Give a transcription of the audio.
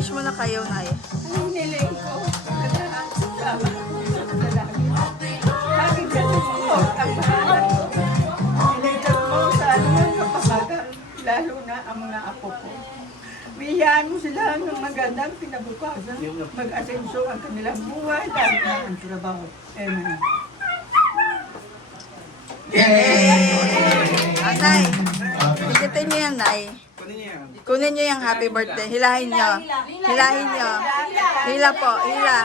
wish mo na kayo, Nay? Anong niling ko? Happy birthday po. Ang pangalan ko. Nilagat mo sa anumang kapamagan, lalo na ang mga apo ko. Biyayaan mo sila ng magandang kinabukasan. Mag-asenso ang kanilang buhay dahil na ang trabaho. Amen. Nay, pigitin niyo yan, Nay. Kunin niyo yung happy birthday. Hilahin niyo. Hilahin niyo. Hila po, hila.